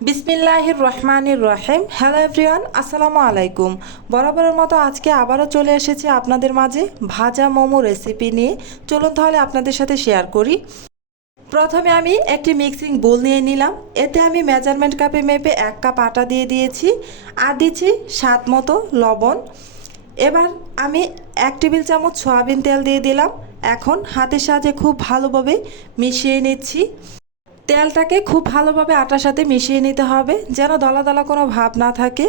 বিসমিল্লাহির রহমানির রহিম। Hello everyone আসসালামু আলাইকুম। বরাবরের মতো আজকে আবারও চলে এসেছি আপনাদের মাঝে ভাজা মোমো রেসিপি নিয়ে। চলুন তাহলে আপনাদের সাথে শেয়ার করি। প্রথমে আমি একটি মিক্সিং বোল নিয়ে নিলাম। এতে আমি মেজারমেন্ট কাপে মেপে এক কাপ আটা দিয়ে দিয়েছি আর দিচ্ছি স্বাদ মতো লবণ। এবার আমি এক টেবিল চামচ সয়াবিন তেল দিয়ে দিলাম। এখন হাতের সাহায্যে খুব ভালোভাবে মিশিয়ে নিচ্ছি। তেলটাকে খুব ভালোভাবে আটার সাথে মিশিয়ে নিতে হবে, যেন দলা দলা কোনো ভাব না থাকে।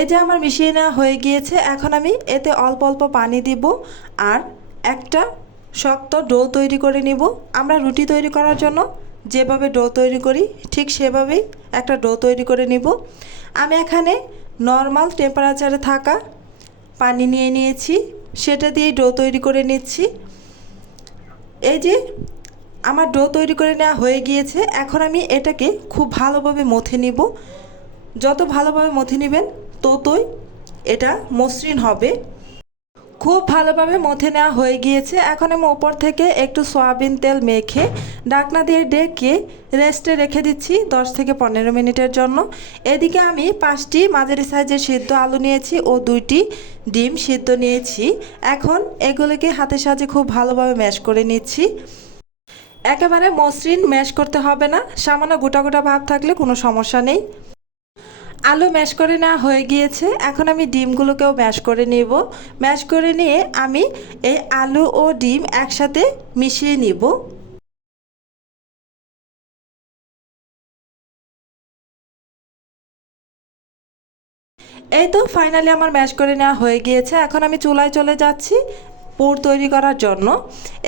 এই যে আমার মিশিয়ে নেওয়া হয়ে গিয়েছে, এখন আমি এতে অল্প অল্প পানি দিব আর একটা শক্ত ডো তৈরি করে নিব। আমরা রুটি তৈরি করার জন্য যেভাবে ডো তৈরি করি, ঠিক সেভাবেই একটা ডো তৈরি করে নিব। আমি এখানে নর্মাল টেম্পারেচারে থাকা পানি নিয়ে নিয়েছি, সেটা দিয়ে ডো তৈরি করে নিচ্ছি। এই যে আমার ডো তৈরি করে নেওয়া হয়ে গিয়েছে। এখন আমি এটাকে খুব ভালোভাবে মথে নিব। যত ভালোভাবে মথে নেবেন, ততই এটা মসৃণ হবে। খুব ভালোভাবে মথে নেওয়া হয়ে গিয়েছে। এখন আমি ওপর থেকে একটু সয়াবিন তেল মেখে ডাকনা দিয়ে ডেকে রেস্টে রেখে দিচ্ছি 10 থেকে পনেরো মিনিটের জন্য। এদিকে আমি পাঁচটি মাঝারি সাইজের সিদ্ধ আলু নিয়েছি ও দুইটি ডিম সিদ্ধ নিয়েছি। এখন এগুলোকে হাতের সাহায্যে খুব ভালোভাবে ম্যাশ করে নিচ্ছি। একেবারে মসৃণ, ম্যাশ করতে হবে না। সামান্য গোটা গোটা ভাব থাকলে কোনো সমস্যা নেই। আলু ম্যাশ করে নেওয়া হয়ে গিয়েছে। এখন আমি ডিমগুলোকেও ম্যাশ করে নেব। ম্যাশ করে নিয়ে আমি এই আলু ও ডিম একসাথে মিশিয়ে নিব। এই তো ফাইনালি আমার ম্যাশ করে নেওয়া হয়ে গিয়েছে। এখন আমি চুলায় চলে যাচ্ছি। পুর তৈরি করার জন্য।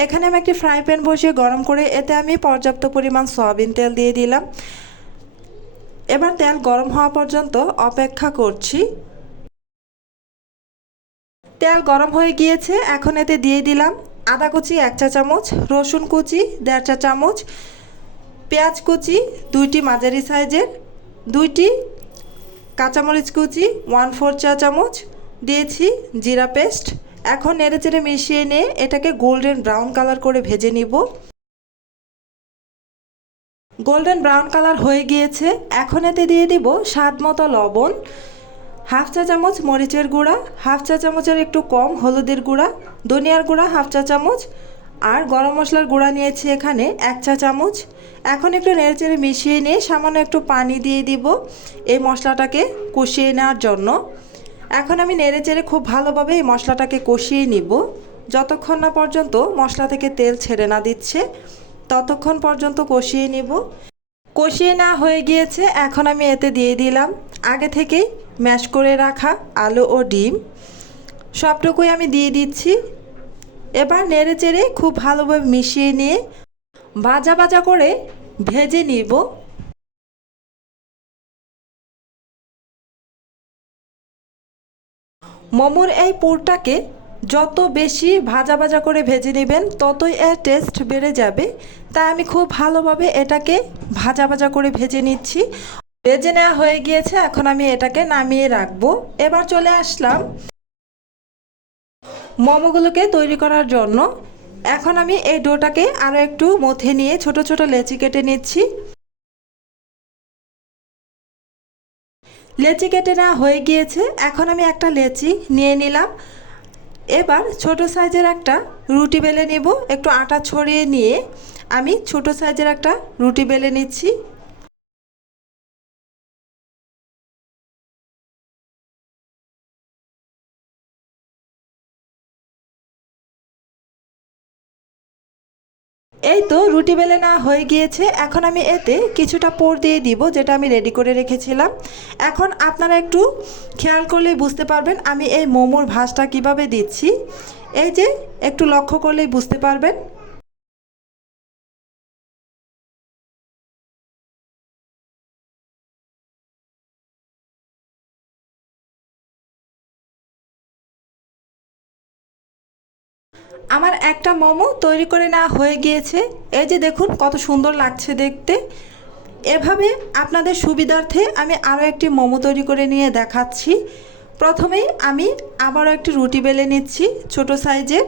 এখানে আমি একটি ফ্রাই প্যান বসিয়ে গরম করে এতে আমি পর্যাপ্ত পরিমাণ সয়াবিন তেল দিয়ে দিলাম। এবার তেল গরম হওয়া পর্যন্ত অপেক্ষা করছি। তেল গরম হয়ে গিয়েছে, এখন এতে দিয়ে দিলাম আদা কুচি এক চা চামচ, রসুন কুচি দেড় চা চামচ, পেঁয়াজ কুচি দুইটি মাঝারি সাইজের, দুইটি কাঁচামরিচ কুচি ওয়ান ফোর চা চামচ, দিয়েছি জিরা পেস্ট। এখন নেড়েচেড়ে মিশিয়ে নিয়ে এটাকে গোল্ডেন ব্রাউন কালার করে ভেজে নিব। গোল্ডেন ব্রাউন কালার হয়ে গিয়েছে। এখন এতে দিয়ে দিব স্বাদ মতো লবণ, হাফ চা চামচ মরিচের গুঁড়া, হাফ চা চামচের একটু কম হলুদের গুঁড়া, ধনিয়ার গুঁড়া হাফ চা চামচ, আর গরম মশলার গুঁড়া নিয়েছি এখানে এক চা চামচ। এখন একটু নেড়েচেড়ে মিশিয়ে নিয়ে সামান্য একটু পানি দিয়ে দিব এই মশলাটাকে কষিয়ে নেওয়ার জন্য। এখন আমি নেড়ে চেড়ে খুব ভালোভাবে এই মশলাটাকে কষিয়ে নিব। যতক্ষণ না পর্যন্ত মশলা থেকে তেল ছেড়ে না দিচ্ছে, ততক্ষণ পর্যন্ত কষিয়ে নিব। কষিয়ে না হয়ে গিয়েছে, এখন আমি এতে দিয়ে দিলাম আগে থেকেই ম্যাশ করে রাখা আলু ও ডিম। সবটুকুই আমি দিয়ে দিচ্ছি। এবার নেড়ে চেড়ে খুব ভালোভাবে মিশিয়ে নিয়ে ভাজা ভাজা করে ভেজে নিব। মোমোর এই পুরটাকে যত বেশি ভাজা ভাজা করে ভেজে নেবেন, ততই এর টেস্ট বেড়ে যাবে। তাই আমি খুব ভালোভাবে এটাকে ভাজা ভাজা করে ভেজে নিচ্ছি। ভেজে নেওয়া হয়ে গিয়েছে, এখন আমি এটাকে নামিয়ে রাখব। এবার চলে আসলাম মোমোগুলোকে তৈরি করার জন্য। এখন আমি এই ডোটাকে আরও একটু মথে নিয়ে ছোট ছোট লেচি কেটে নিচ্ছি। লেচি কেটে নেওয়া হয়ে গিয়েছে। এখন আমি একটা লেচি নিয়ে নিলাম। এবার ছোট সাইজের একটা রুটি বেলে নেব। একটু আটা ছড়িয়ে নিয়ে আমি ছোট সাইজের একটা রুটি বেলে নিচ্ছি। এই তো রুটি বেলে না হয়ে গিয়েছে, এখন আমি এতে কিছুটা পোর দিয়ে দিব, যেটা আমি রেডি করে রেখেছিলাম। এখন আপনারা একটু খেয়াল করলে বুঝতে পারবেন আমি এই মোমোর ভাজটা কীভাবে দিচ্ছি। এই যে, একটু লক্ষ্য করলেই বুঝতে পারবেন। আমার একটা মোমো তৈরি করে নেওয়া হয়ে গিয়েছে। এই যে দেখুন, কত সুন্দর লাগছে দেখতে। এভাবে আপনাদের সুবিধার্থে আমি আরও একটি মোমো তৈরি করে নিয়ে দেখাচ্ছি। প্রথমেই আমি আবারও একটি রুটি বেলে নিচ্ছি ছোট সাইজের।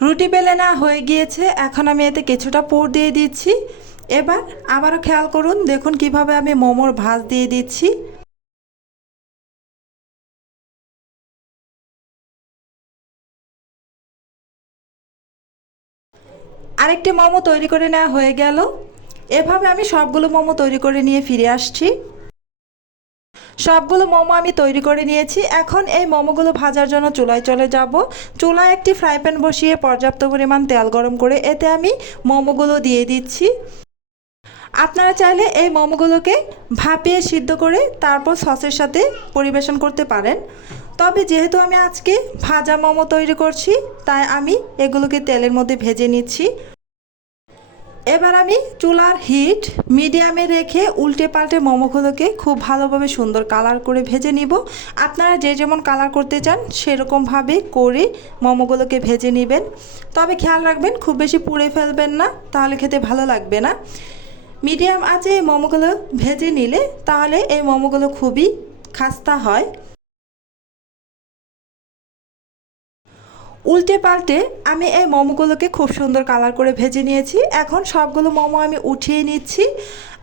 রুটি বেলে না হয়ে গিয়েছে। এখন আমি এতে কিছুটা পুর দিয়ে দিচ্ছি। এবার আবারও খেয়াল করুন, দেখুন কীভাবে আমি মোমোর ভাজ দিয়ে দিচ্ছি। আরেকটি মোমো তৈরি করে নেওয়া হয়ে গেল। এভাবে আমি সবগুলো মোমো তৈরি করে নিয়ে ফিরে আসছি। সবগুলো মোমো আমি তৈরি করে নিয়েছি। এখন এই মোমোগুলো ভাজার জন্য চুলায় চলে যাব। চুলায় একটি ফ্রাই প্যান বসিয়ে পর্যাপ্ত পরিমাণ তেল গরম করে এতে আমি মোমোগুলো দিয়ে দিচ্ছি। আপনারা চাইলে এই মোমোগুলোকে ভাপিয়ে সিদ্ধ করে তারপর সসের সাথে পরিবেশন করতে পারেন। তবে যেহেতু আমি আজকে ভাজা মোমো তৈরি করছি, তাই আমি এগুলোকে তেলের মধ্যে ভেজে নিচ্ছি। এবার আমি চুলার হিট মিডিয়ামে রেখে উল্টে পাল্টে মোমোগুলোকে খুব ভালোভাবে সুন্দর কালার করে ভেজে নিব। আপনারা যে যেমন কালার করতে চান, সেরকমভাবে করে মোমোগুলোকে ভেজে নেবেন। তবে খেয়াল রাখবেন, খুব বেশি পুড়ে ফেলবেন না, তাহলে খেতে ভালো লাগবে না। মিডিয়াম আছে এই মোমোগুলো ভেজে নিলে তাহলে এই মোমোগুলো খুবই খাস্তা হয়। উল্টে পাল্টে আমি এই মোমোগুলোকে খুব সুন্দর কালার করে ভেজে নিয়েছি। এখন সবগুলো মোমো আমি উঠিয়ে নিচ্ছি।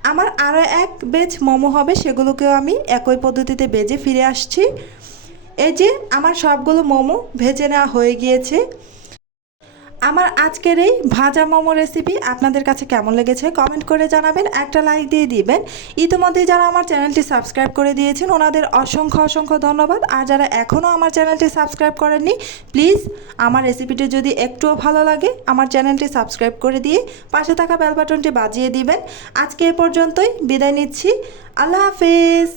আমার আরও এক বেজ মোমো হবে, সেগুলোকেও আমি একই পদ্ধতিতে বেজে ফিরে আসছি। এই যে আমার সবগুলো মোমো ভেজে নেওয়া হয়ে গিয়েছে। আমার আজকের এই ভাজা মোমো রেসিপি আপনাদের কাছে কেমন লেগেছে কমেন্ট করে জানাবেন। একটা লাইক দিয়ে দিবেন। ইতিমধ্যে যারা আমার চ্যানেলটি সাবস্ক্রাইব করে দিয়েছেন, ওনাদের অসংখ্য অসংখ্য ধন্যবাদ। আর যারা এখনও আমার চ্যানেলটি সাবস্ক্রাইব করেননি প্লিজ আমার রেসিপিটি যদি একটুও ভালো লাগে, আমার চ্যানেলটি সাবস্ক্রাইব করে দিয়ে পাশে থাকা বেল বাটনটি বাজিয়ে দিবেন। আজকে এ পর্যন্তই, বিদায় নিচ্ছি। আল্লাহ হাফেজ।